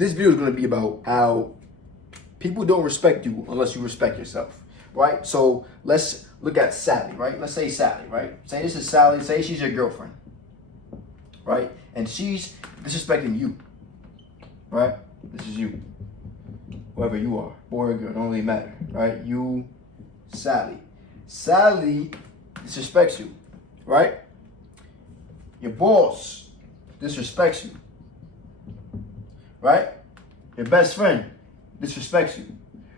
this video is going to be about how people don't respect you unless you respect yourself, right? So let's look at Sally, right? Let's say Sally, right? Say this is Sally. Say she's your girlfriend, right? And she's disrespecting you, right? This is you. Whoever you are, boy or girl, don't really matter, right? You, Sally. Sally disrespects you, right? Your boss disrespects you, right? Your best friend disrespects you,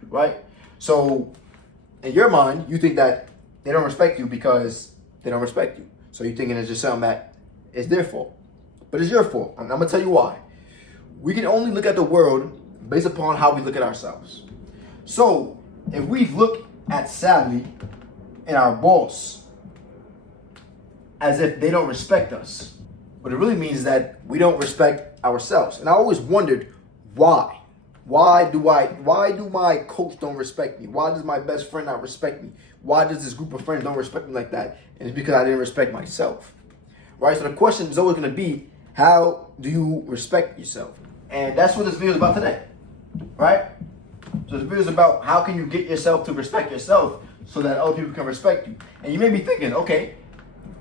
right? So in your mind, you think that they don't respect you because they don't respect you. So you're thinking it's just something that is their fault. But it's your fault. I'm gonna tell you why. We can only look at the world based upon how we look at ourselves. So if we look at Sally and our boss as if they don't respect us, what it really means is that we don't respect ourselves. And I always wondered why. Why do my coach don't respect me? Why does my best friend not respect me? Why does this group of friends don't respect me like that? And it's because I didn't respect myself, right? So the question is always going to be, how do you respect yourself? And that's what this video is about today, right? So this video is about how can you get yourself to respect yourself so that other people can respect you. And you may be thinking, okay,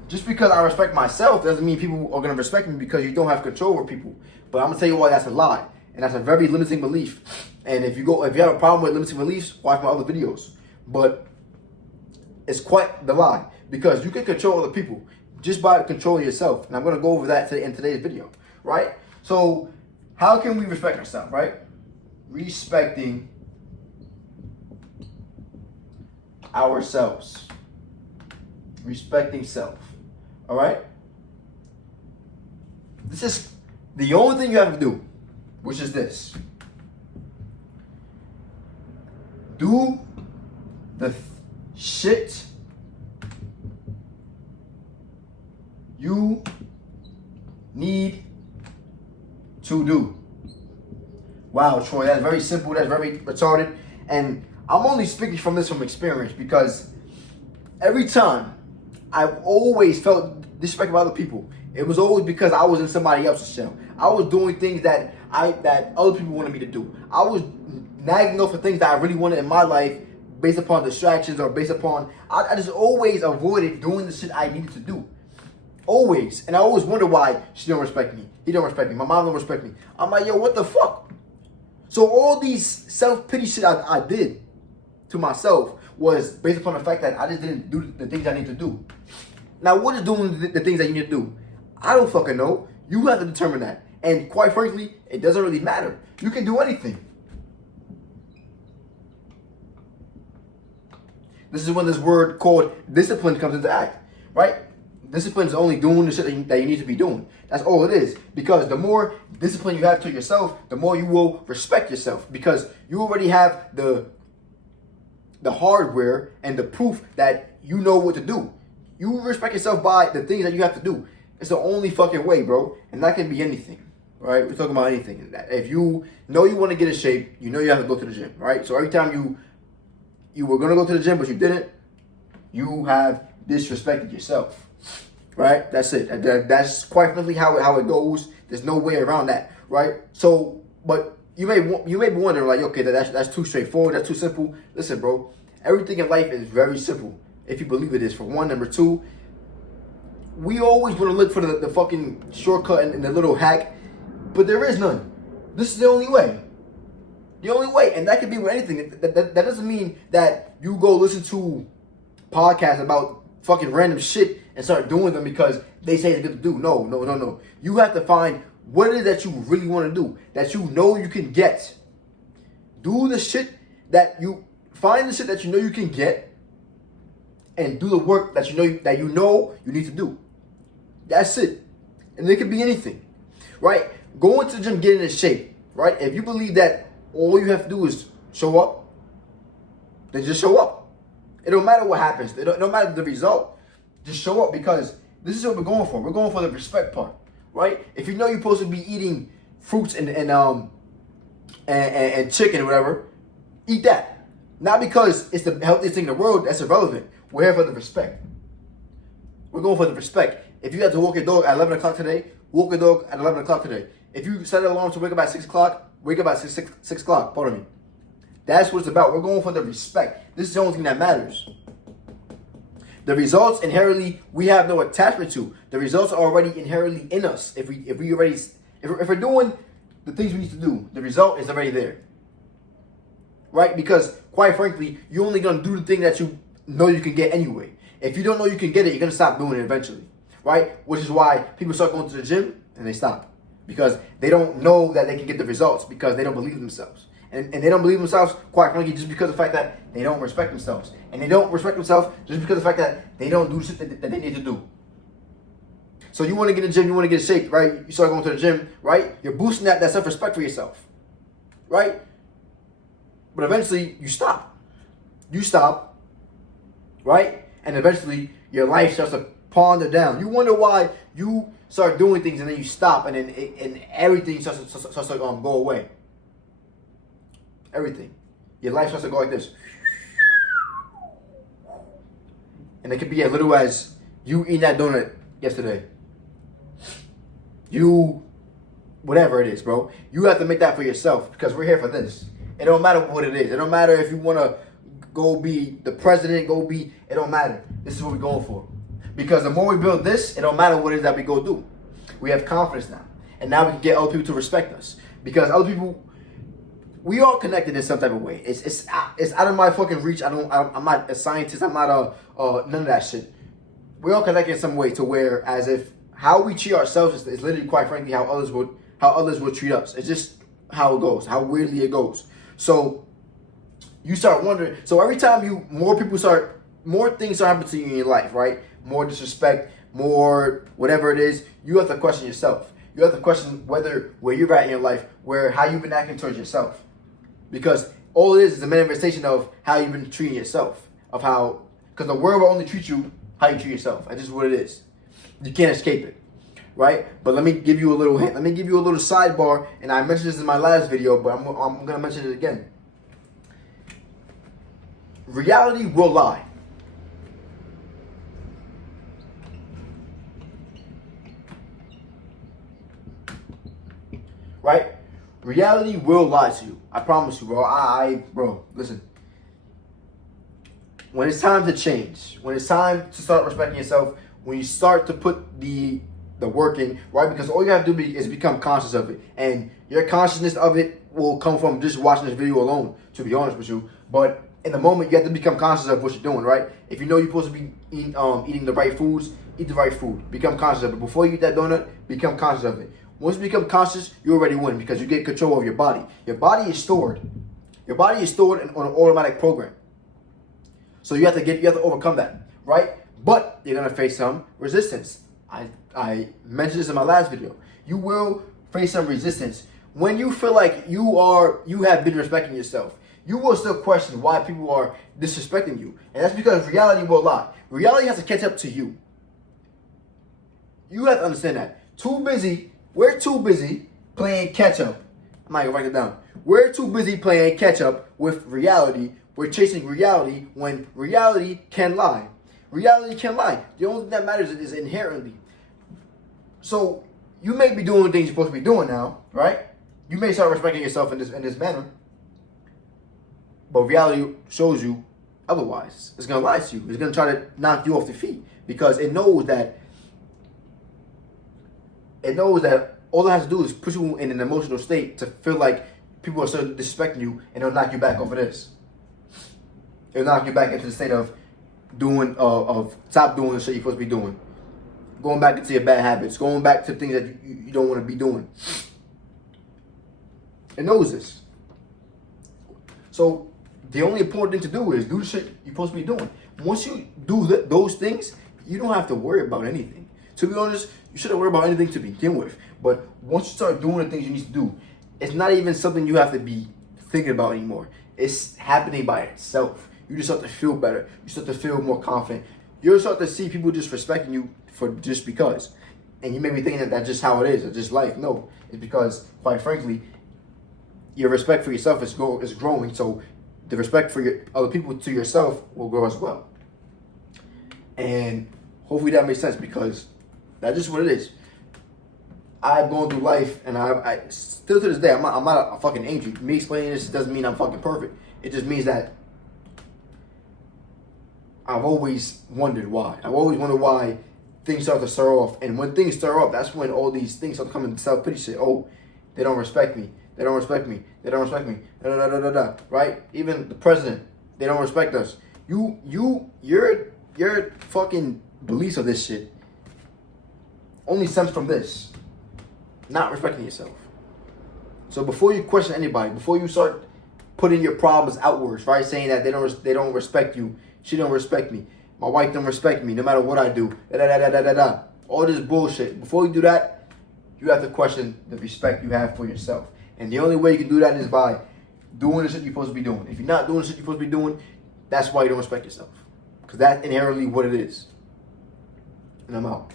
just because I respect myself doesn't mean people are going to respect me because you don't have control over people. But I'm going to tell you why that's a lie. And that's a very limiting belief. And if you have a problem with limiting beliefs, watch my other videos. But it's quite the lie, because you can control other people just by controlling yourself. And I'm going to go over that today in today's video, right? So how can we respect ourselves, right? Respecting ourselves. Respecting self. All right? This is the only thing you have to do, which is this. Do the shit you need to do. Wow, Troy, that's very simple. That's very retarded. And I'm only speaking from experience, because every time I've always felt disrespect by other people, it was always because I was in somebody else's shell. I was doing things that other people wanted me to do. I was nagging off for things that I really wanted in my life based upon distractions or based upon, I just always avoided doing the shit I needed to do. Always. And I always wonder why she don't respect me. He don't respect me. My mom don't respect me. I'm like, yo, what the fuck? So all these self-pity shit I did to myself was based upon the fact that I just didn't do the things I need to do. Now, what is doing the things that you need to do? I don't fucking know. You have to determine that. And quite frankly, it doesn't really matter. You can do anything. This is when this word called discipline comes into act, right? Discipline is only doing the shit that you need to be doing. That's all it is. Because the more discipline you have to yourself, the more you will respect yourself. Because you already have the hardware and the proof that you know what to do. You respect yourself by the things that you have to do. It's the only fucking way, bro. And that can be anything, right? We're talking about anything. If you know you want to get in shape, you know you have to go to the gym, right? So every time you were going to go to the gym, but you didn't, you have disrespected yourself, right? That's it. That's quite frankly how it goes. There's no way around that, right? So, but you may be wondering, like, okay, that's too straightforward. That's too simple. Listen, bro, everything in life is very simple, if you believe it is, for one. Number two, we always want to look for the fucking shortcut and the little hack, but there is none. This is the only way. The only way. And that could be with anything. That doesn't mean that you go listen to podcasts about fucking random shit and start doing them because they say it's good to do. No. You have to find what it is that you really want to do, that you know you can get. Do the shit find the shit that you know you can get, and do the work that you know you need to do. That's it. And it could be anything, right? Go into the gym, get in shape, right? If you believe that all you have to do is show up, then just show up. It don't matter what happens. It don't matter the result. Just show up, because this is what we're going for. We're going for the respect part, right? If you know you're supposed to be eating fruits and chicken or whatever, eat that. Not because it's the healthiest thing in the world. That's irrelevant. We're here for the respect. We're going for the respect. If you have to walk your dog at 11 o'clock today, walk your dog at 11 o'clock today. If you set an alarm to wake up at 6 o'clock, Wake up at 6 o'clock, pardon me. That's what it's about. We're going for the respect. This is the only thing that matters. The results inherently we have no attachment to. The results are already inherently in us. If we're doing the things we need to do, the result is already there. Right? Because quite frankly, you're only gonna do the thing that you know you can get anyway. If you don't know you can get it, you're gonna stop doing it eventually. Right? Which is why people start going to the gym and they stop. Because they don't know that they can get the results because they don't believe in themselves. And they don't believe in themselves, quite frankly, just because of the fact that they don't respect themselves. And they don't respect themselves just because of the fact that they don't do shit that they need to do. So you want to get in the gym, you want to get in shape, right? You start going to the gym, right? You're boosting that self-respect for yourself, right? But eventually, you stop. You stop, right? And eventually, your life starts to ponder down. You wonder why you start doing things and then you stop and then and everything starts to go away. Everything. Your life starts to go like this. And it could be as little as you eating that donut yesterday. You, whatever it is, bro. You have to make that for yourself because we're here for this. It don't matter what it is. It don't matter if you want to go be the president, it don't matter. This is what we're going for. Because the more we build this, it don't matter what it is that we go do. We have confidence now. And now we can get other people to respect us. Because other people, we all connected in some type of way. It's out of my fucking reach. I'm not a scientist. I'm not none of that shit. We all connected in some way to where as if how we treat ourselves is literally, quite frankly, how others would treat us. It's just how it goes, how weirdly it goes. So you start wondering. So every time more things start happening to you in your life, right? More disrespect, more whatever it is. You have to question yourself. You have to question where you're at in your life, how you've been acting towards yourself. Because all it is a manifestation of how you've been treating yourself. Because the world will only treat you how you treat yourself. That's just what it is. You can't escape it. Right? But let me give you a little hint. Let me give you a little sidebar. And I mentioned this in my last video, but I'm going to mention it again. Reality will lie. Right? Reality will lie to you. I promise you, bro. Bro, listen. When it's time to change, when it's time to start respecting yourself, when you start to put the work in, right? Because all you have to do is become conscious of it. And your consciousness of it will come from just watching this video alone, to be honest with you. But in the moment, you have to become conscious of what you're doing, right? If you know you're supposed to be eating the right foods, eat the right food. Become conscious of it. Before you eat that donut, become conscious of it. Once you become conscious, you already win because you get control of your body. Your body is stored. Your body is stored on an automatic program. So you have to overcome that, right? But you're gonna face some resistance. I mentioned this in my last video. You will face some resistance when you feel like you have been respecting yourself. You will still question why people are disrespecting you, and that's because reality will lie. Reality has to catch up to you. You have to understand that. We're too busy playing catch up. I might write it down. We're too busy playing catch up with reality. We're chasing reality when reality can lie. Reality can lie. The only thing that matters is inherently. So you may be doing things you're supposed to be doing now, right? You may start respecting yourself in this manner, but reality shows you otherwise. It's gonna lie to you. It's gonna try to knock you off the feet because it knows that all it has to do is put you in an emotional state to feel like people are still disrespecting you, and it'll knock you back over this. It'll knock you back into the state of stop doing the shit you're supposed to be doing. Going back into your bad habits. Going back to things that you don't want to be doing. It knows this. So the only important thing to do is do the shit you're supposed to be doing. Once you do those things, you don't have to worry about anything. To be honest, you shouldn't worry about anything to begin with. But once you start doing the things you need to do, it's not even something you have to be thinking about anymore. It's happening by itself. You just start to feel better. You start to feel more confident. You'll start to see people just respecting you for just because. And you may be thinking that that's just how it is, it's just life. No, it's because, quite frankly, your respect for yourself is growing. So the respect for other people to yourself will grow as well. And hopefully that makes sense because that's just what it is. I've gone through life, and I still to this day, I'm not a fucking angel. Me explaining this doesn't mean I'm fucking perfect. It just means that I've always wondered why. I've always wondered why things start to stir off. And when things stir up, that's when all these things start to come into self-pity shit. Oh, they don't respect me. They don't respect me. They don't respect me. Da, da, da, da, da, right? Even the president, they don't respect us. Your fucking beliefs of this shit only stems from this. Not respecting yourself. So before you question anybody, before you start putting your problems outwards, right? Saying that they don't respect you. She don't respect me. My wife don't respect me no matter what I do. Da, da, da, da, da, da. All this bullshit. Before you do that, you have to question the respect you have for yourself. And the only way you can do that is by doing the shit you're supposed to be doing. If you're not doing the shit you're supposed to be doing, that's why you don't respect yourself. Because that's inherently what it is. And I'm out.